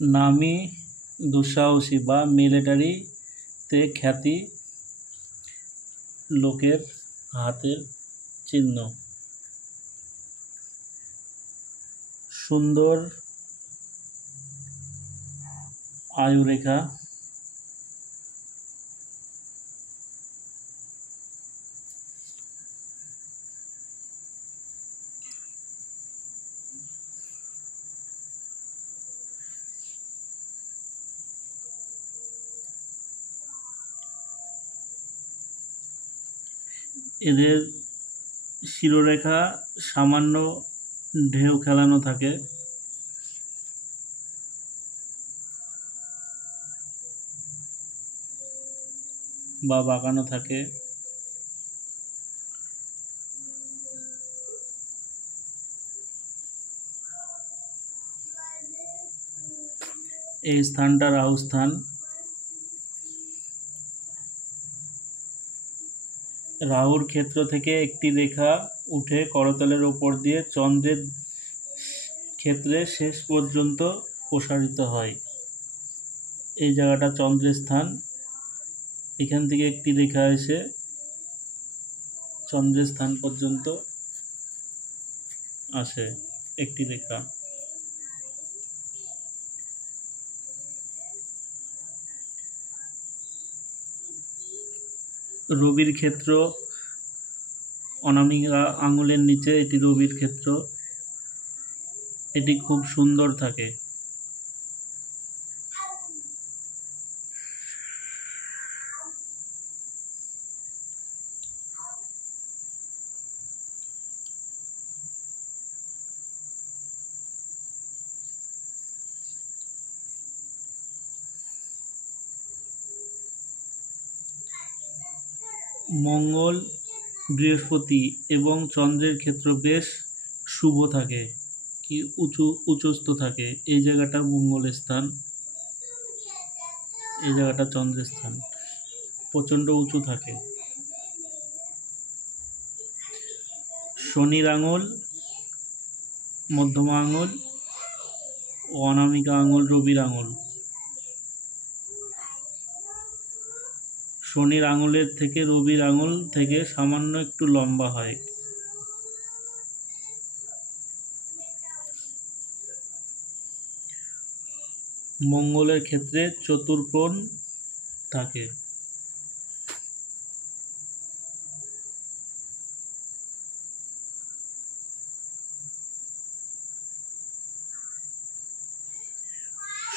নামী দুঃসাহসী বা মিলিটারিতে খ্যাতি লোকের হাতের চিহ্ন। সুন্দর আয়ুরেখা, এদের শিরোরেখা সামান্য ঢেউ খেলানো থাকে। বা বাঁকানো থাকে। এই স্থানটা রাহু স্থান। রাহুর ক্ষেত্র থেকে একটি রেখা উঠে করতলের ওপর দিয়ে চন্দ্রের ক্ষেত্রে শেষ পর্যন্ত প্রসারিত হয়। এই জায়গাটা চন্দ্রের স্থান। এখান থেকে একটি রেখা এসে চন্দ্রের স্থান পর্যন্ত আসে, একটি রেখা। রবির ক্ষেত্র অনামিকা আঙুলের নিচে, এটি রবির ক্ষেত্র। এটি খুব সুন্দর থাকে। মঙ্গল, বৃহস্পতি এবং চন্দ্রের ক্ষেত্র বেশ শুভ থাকে, কি উঁচুস্থ থাকে। এই জায়গাটা মঙ্গলের স্থান, এই জায়গাটা চন্দ্রের স্থান, প্রচণ্ড উঁচু থাকে। শনির আঙুল, মধ্যমা আঙুল ও অনামিকা আঙুল রবির আঙুল। শনির আঙুলের থেকে রবির আঙুল থেকে সামান্য একটু লম্বা হয়। মঙ্গলের ক্ষেত্রে চতুর্কোণ থাকে।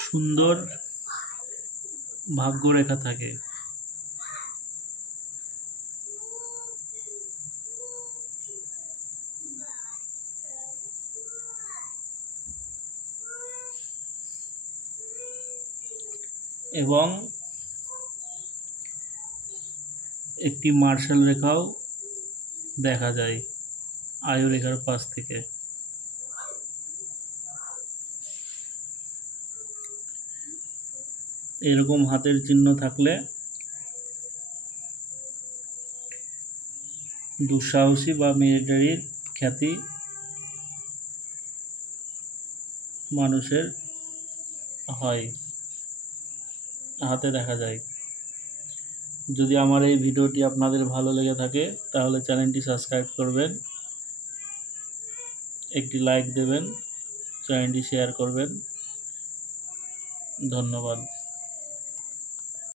সুন্দর ভাগ্যরেখা থাকে। এবং একটি মার্শাল রেখাও দেখা যায় আয়ুরেখার পাশ থেকে। এরকম হাতের চিহ্ন থাকলে দুঃসাহসী বা মিলিটারির খ্যাতি মানুষের হয়, হাতে দেখা যায়। যদি আমার এই ভিডিওটি আপনাদের ভালো লেগে থাকে তাহলে চ্যানেলটি সাবস্ক্রাইব করবেন, একটি লাইক দেবেন, চ্যানেলটি শেয়ার করবেন। ধন্যবাদ।